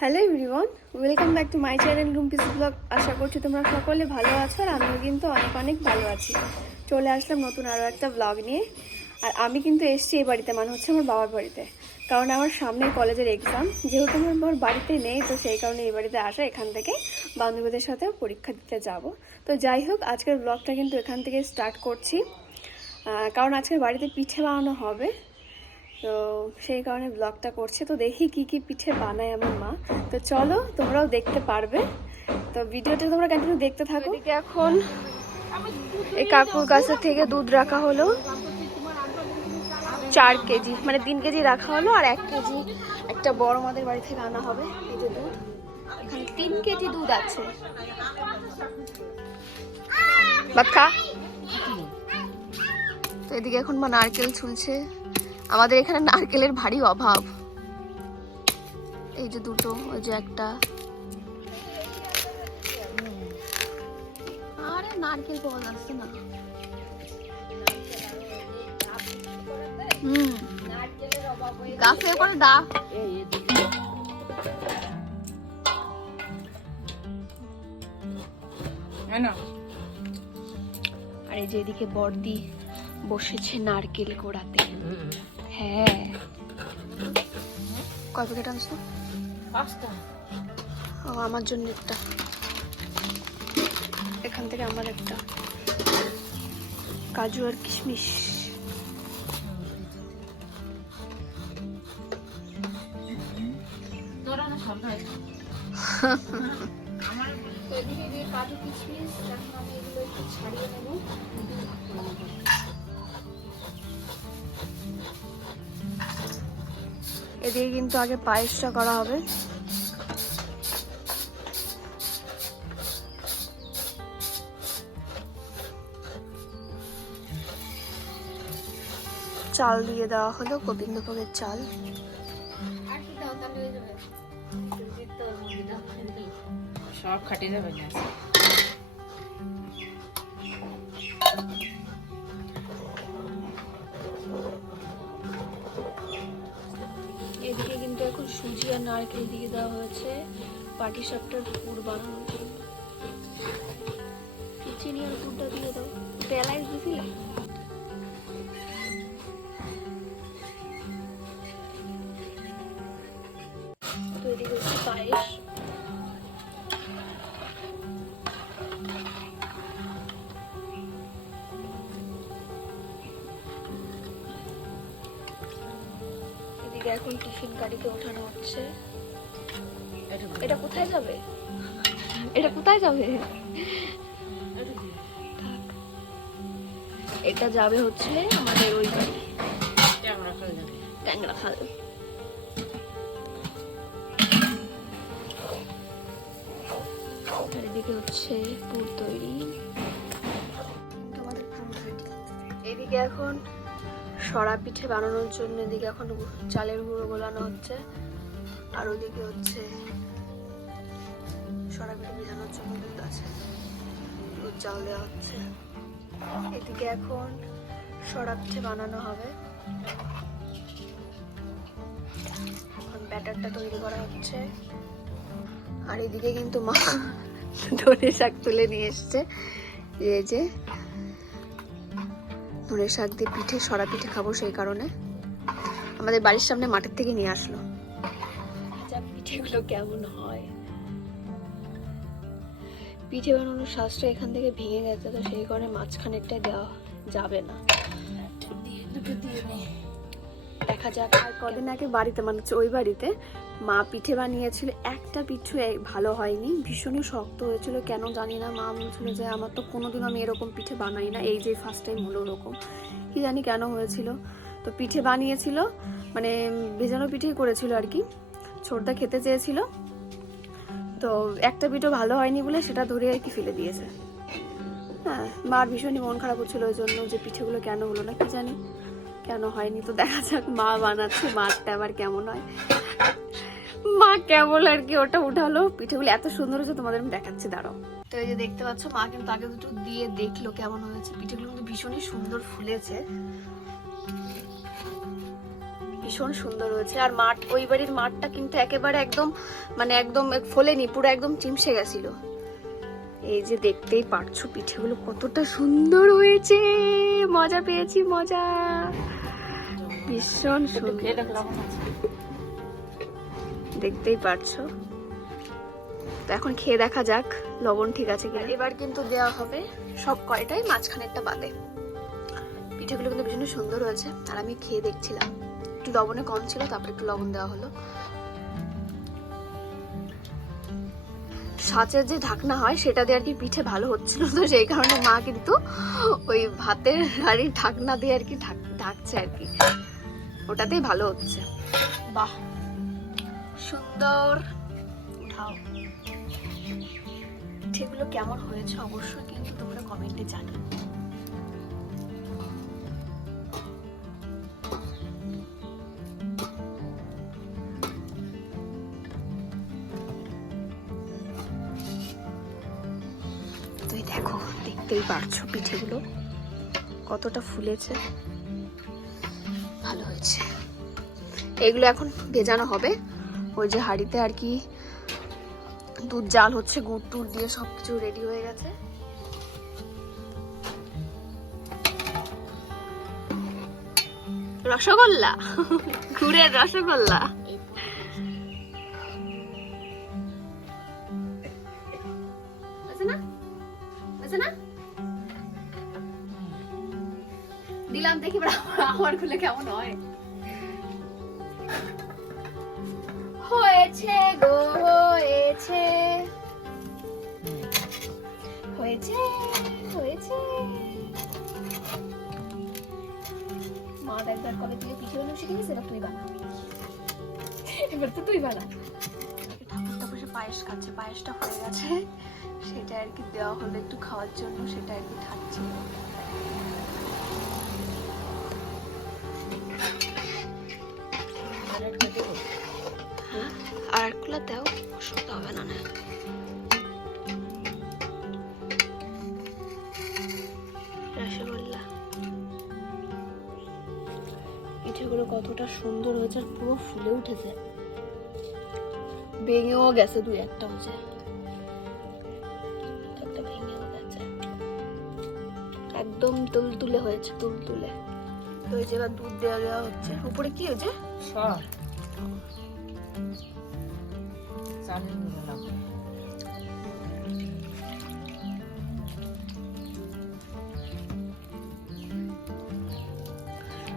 Hello everyone welcome back to my channel রুমপিস blog আশা করছি তোমরা সকলে ভালো আছো আর আমিও কিন্তু অনেক অনেক ভালো আছি। চলে আসলাম নতুন আরও একটা ব্লগ নিয়ে। আর আমি কিন্তু এসেছি এই বাড়িতে মানে হচ্ছে আমার বাবার বাড়িতে। কারণ আমার সামনে কলেজের এক্সাম যেহেতু আমার বাবার বাড়িতে নেই, তো সেই কারণে এই বাড়িতে আসা, এখান থেকে বান্ধবীদের সাথে পরীক্ষা দিতে যাব। তো যাই হোক, আজকের ব্লগটা কিন্তু এখান থেকে স্টার্ট করছি। কারণ আজকের বাড়িতে পিঠে বানানো হবে। তো সেই কারণে ব্লগটা করছে। তো দেখি কি কি পিঠে বানায় আমার মা। তো চলো, তোমরাও দেখতে পারবে। তো ভিডিওটা তোমরা কন্টিনিউ দেখতে থাকো। এখন এই কাকুর কাছে থেকে দুধ রাখা হলো। চার কেজি মানে তিন কেজি রাখা হলো আর এক কেজি একটা বড় মাদের বাড়ি থেকে আনা হবে এই যে দুধ। এখানে তিন কেজি দুধ আছে। খা। তো এদিকে এখন মা নারকেল ছুলছে। আমাদের এখানে নারকেলের ভারী অভাব। এই যে দুটো ওই যে একটা। আরে নারকেল পাওয়া যাচ্ছে না। হুম। দা। আর এই যে এদিকে বর্দি বসেছে নারকেল গোড়াতে। হ্যাঁ। কয় প্যাকেট আনছো? পাঁচটা। ও আমার জন্য একটা। এখান থেকে আমার একটা। কাজু আর কিশমিশ। কাজু এখন আমি এগুলো একটু ছাড়িয়ে নেব। এদিকে কিন্তু আগে পায়েসটা করা হবে। চাল দিয়ে দেওয়া হলো গোবিন্দভোগের চাল। সব খাটে যাবে আর নারকেল দিয়ে দেওয়া হয়েছে। পাটি সাপটার পুর বানানোর জন্য চিনি আর পুরটা দিয়ে দাও? তেলাই দিছিলে? তৈরি হচ্ছে পায়েস। এদিকে এখন টিফিন গাড়িতে ওঠানো হচ্ছে। এটা কোথায়? যাবে? এটা কোথায় যাবে? এটা যাবে হচ্ছে আমাদের ওই বাড়ি। আমরা খাল যাবে। ট্যাংরা খাল আর এদিকে হচ্ছে পুর তৈরি। তোমাদের পুর ready। এদিকে এখন সরা পিঠে বানানোর জন্য এদিকে এখন চালের গুঁড়ো গোলানো হচ্ছে। আর ওদিকে হচ্ছে সরা পিঠে ভেজানোর জন্য দুধ আছে। দুধ চাল দেওয়া হচ্ছে। এদিকে এখন সরা পিঠে বানানো হবে। এখন ব্যাটারটা তৈরি করা হচ্ছে। আর এদিকে কিন্তু মা ধনে শাক তুলে নিয়ে এসছে। এই যে ধনে শাক দিয়ে পিঠে সরা পিঠে খাব সেই কারণে। আমাদের বাড়ির সামনে মাঠের থেকে নিয়ে আসলো। যা পিঠেগুলো কেমন হয়? পিঠে বানানোর শ্বাসটা এখান থেকে ভেঙে গেছে তো সেই কারণে মাঝখানেরটা দেওয়া যাবে না। দুটো দিয়ে দেখা যাক। আর কদিন আগে বাড়িতে মানে হচ্ছে ওই বাড়িতে মা পিঠে বানিয়েছিল, একটা পিঠু ভালো হয়নি, ভীষণই শক্ত হয়েছিল, কেন জানি না, মা বলছিল যে আমার তো কোনোদিন আমি এরকম পিঠে বানাই না, এই যে ফার্স্ট টাইম হলো ওরকম। কি জানি কেন হয়েছিল। তো পিঠে বানিয়েছিল মানে ভেজানো পিঠেই করেছিল আর কি, ছোটদা খেতে চেয়েছিল। তো একটা পিঠও ভালো হয়নি বলে সেটা ধরে আর কি ফেলে দিয়েছে। হ্যাঁ মার ভীষণই মন খারাপ হচ্ছিল ওই জন্য যে পিঠেগুলো কেন হলো না, কি জানি। কেন হয়নি? তো দেখা যাক মা বানাচ্ছে মারটা আবার কেমন হয়। মা কেবল আর কি ওটা উঠালো পিঠেগুলো এত সুন্দর হয়েছে, তোমাদের আমি দেখাচ্ছি, দাঁড়াও। তো এই যে দেখতে পাচ্ছ, মা কিন্তু আগে দুটো দিয়ে দেখল কেমন হয়েছে। পিঠেগুলো কিন্তু ভীষণই সুন্দর ফুলেছে। ভীষণ সুন্দর হয়েছে। আর মাঠ, ওই বাড়ির মাঠটা কিন্তু একেবারে একদম মানে একদম ফোলেনি, পুরো একদম চিমসে গেছিল। এই যে দেখতেই পারছ, পিঠেগুলো কতটা সুন্দর হয়েছে। মজা পেয়েছি, মজা। ভীষণ সুন্দর। দেখতেই পারছ। তো এখন খেয়ে দেখা যাক লবণ ঠিক আছে কিনা। এবার কিন্তু দেওয়া হবে সব কয়টাই মাঝখানেরটা বাদে। পিঠেগুলো কিন্তু ভীষণ সুন্দর হয়েছে আর আমি খেয়ে দেখছিলাম। একটু লবণে কম ছিল তারপর একটু লবণ দেওয়া হলো। সাঁচের যে ঢাকনা হয় সেটা দিয়ে আর কি পিঠে ভালো হচ্ছিল তো সেই কারণে মা কিন্তু ওই ভাতের হাড়ি ঢাকনা দিয়ে আর কি ঢাক- ঢাকছে আর কি। ওটাতেই ভালো হচ্ছে। বাহ সুন্দর। উঠাও। পিঠেগুলো কেমন হয়েছে অবশ্যই কিন্তু তোমরা কমেন্টে জানিও। তুই দেখো দেখতেই পারছ পিঠেগুলো কতটা ফুলেছে। এগুলো এখন ভেজানো হবে। ওই যে হাঁড়িতে আর কি দুধ, জাল হচ্ছে, গুড় টুড় দিয়ে সবকিছু রেডি হয়ে গেছে। রসগোল্লা? গুড়ের রসগোল্লা? দিলাম দেখি আমার খুলে কেমন হয়। হয়েছে গো হয়েছে। হয়েছে হয়েছে। মা একবার কবে থেকে পিঠে বানানো শিখে গেছে? এবার তুই বানা। এবার তো তুই বানা। ঠাকুরটা বসে পায়েস খাচ্ছে পায়েসটা হয়ে গেছে। সেটা আর কি দেওয়া হলো একটু খাওয়ার জন্য সেটা আর কি থাকছে। আর একগুলো দাও অসুবিধা হবে না না। রসগোল্লা পিঠেগুলো কতটা সুন্দর হয়েছে আর পুরো ফুলে উঠেছে। ভেঙেও গেছে দুই একটা হচ্ছে একটা ভেঙেও গেছে। একদম তুলতুলে হয়েছে তুলতুলে। তো এই যে এবার দুধ দেওয়া দেওয়া হচ্ছে। উপরে কি হয়েছে? সর। চালের গুঁড়ো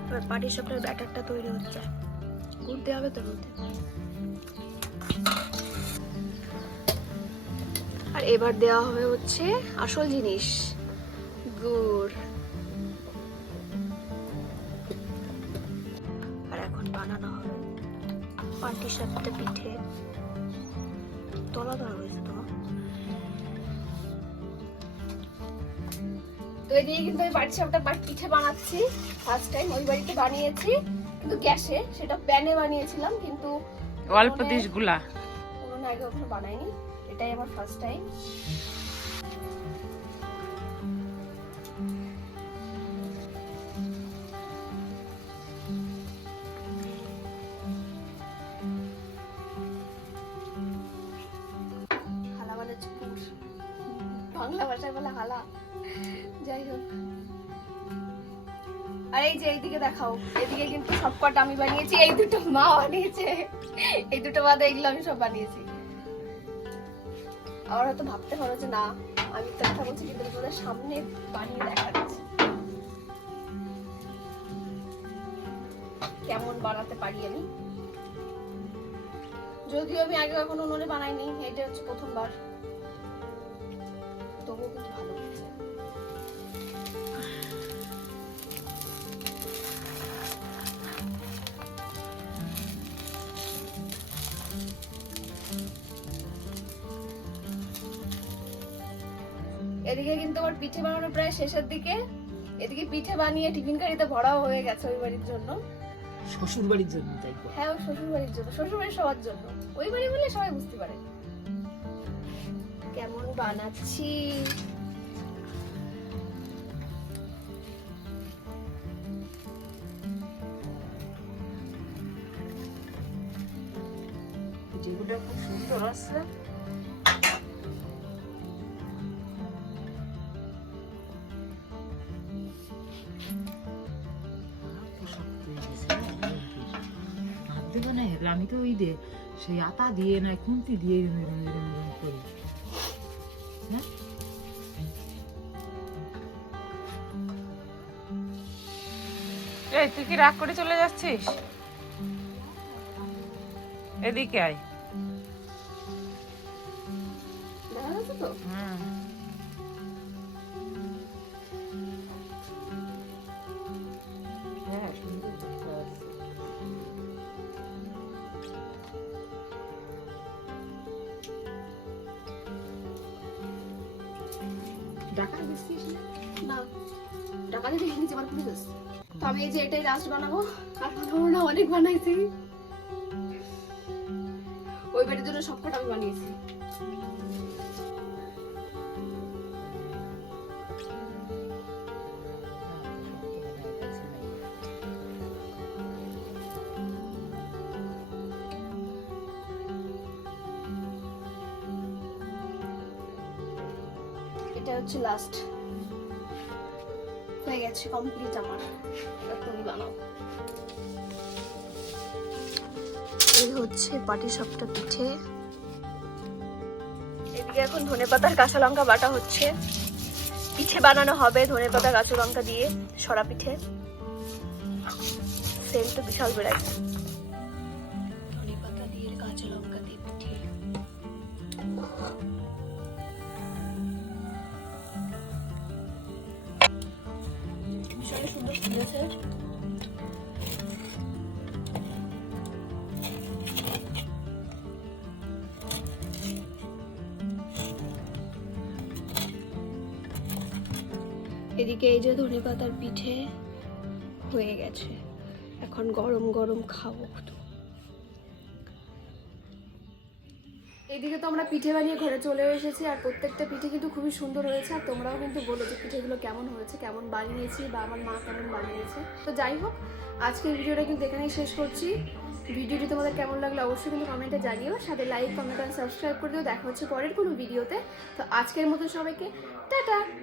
এবার পাটি সাপটার ব্যাটারটা তৈরি হচ্ছে গুড় দেওয়া হবে তোর মধ্যে আর এবার দেওয়া হবে হচ্ছে আসল জিনিস। গুড়। আর এখন বানানো হবে পাটি সাপটা পিঠে। তলা দেওয়া হয়েছে তোমার তো এদিকে কিন্তু আমি বাড়ির সাপটা পিঠে বানাচ্ছি ফার্স্ট টাইম ওই বাড়িতে বানিয়েছি কিন্তু গ্যাসে সেটা প্যানে বানিয়েছিলাম কিন্তু অল্প দেশগুলা কোনো গুলা আগে কখনো বানাইনি এটাই আমার ফার্স্ট টাইম বাংলা হালা যাই হোক আর এই যে এইদিকে দেখাও। এদিকে কিন্তু আমি বানিয়েছি। এই দুটো মা বানিয়েছে। এই দুটো বাদে এগুলো আমি সব বানিয়েছি। হয়তো ভাবতে পারো যে না, আমি তো কথা বলছি কিন্তু তোমাদের সামনে বানিয়ে দেখাচ্ছি। কেমন বানাতে পারি আমি? যদিও আমি আগে কখনো উনুনে বানাইনি এটা হচ্ছে প্রথমবার। তবুও কিন্তু ভালো হচ্ছে এদিকে কিন্তু আমার পিঠে বানানো প্রায় শেষের দিকে। এদিকে পিঠে বানিয়ে টিফিন কারিতে ভরাও হয়ে গেছে ওই বাড়ির জন্য। শ্বশুর বাড়ির জন্য তাই হ্যাঁ ওই শ্বশুর বাড়ির জন্য। শ্বশুর বাড়ির সবার জন্য। ওই বাড়ি বলে সবাই বুঝতে পারে। বানাচ্ছি। খুব সুন্দর আছে। আমি তো ওই দে সেই আতা দিয়ে না খুন্তি দিয়ে এরম করি। হ্যাঁ এই তুই কি রাগ করে চলে যাচ্ছিস? এদিকে আয়। হুম। ঢাকা দিচ্ছিস না? টাকাতে দেখে নিচে পুলিশ আসছে তো আমি এই যে এটাই লাস্ট বানাবো। আর বানাবো না অনেক বানাইছি। ওই বাড়ির জন্য সবকটা আমি বানিয়েছি। হচ্ছে লাস্ট হয়ে গেছে কমপ্লিট আমার। তুমি বানাও। এই হচ্ছে পাটি সাপটা পিঠে। এদিকে এখন ধনে পাতার কাঁচা লঙ্কা বাটা হচ্ছে। পিঠে বানানো হবে ধনে পাতা কাঁচা লঙ্কা দিয়ে সরা পিঠে। সেল তো বিশাল বেড়াচ্ছে এদিকে এই যে ধনে পাতার পিঠে হয়ে গেছে। এখন গরম গরম খাব। এদিকে তো আমরা পিঠে বানিয়ে ঘরে চলে এসেছি, আর প্রত্যেকটা পিঠে কিন্তু খুবই সুন্দর হয়েছে, আর তোমরাও কিন্তু বলো যে পিঠেগুলো কেমন হয়েছে, কেমন বানিয়েছি বা আমার মা কেমন বানিয়েছে। তো যাই হোক, আজকের ভিডিওটা কিন্তু এখানেই শেষ করছি। ভিডিওটি তোমাদের কেমন লাগল অবশ্যই কিন্তু কমেন্টে জানিও, সাথে লাইক কমেন্ট আর সাবস্ক্রাইব করে দিও। দেখা হচ্ছে পরের কোনো ভিডিওতে। তো আজকের মতো সবাইকে, টাটা!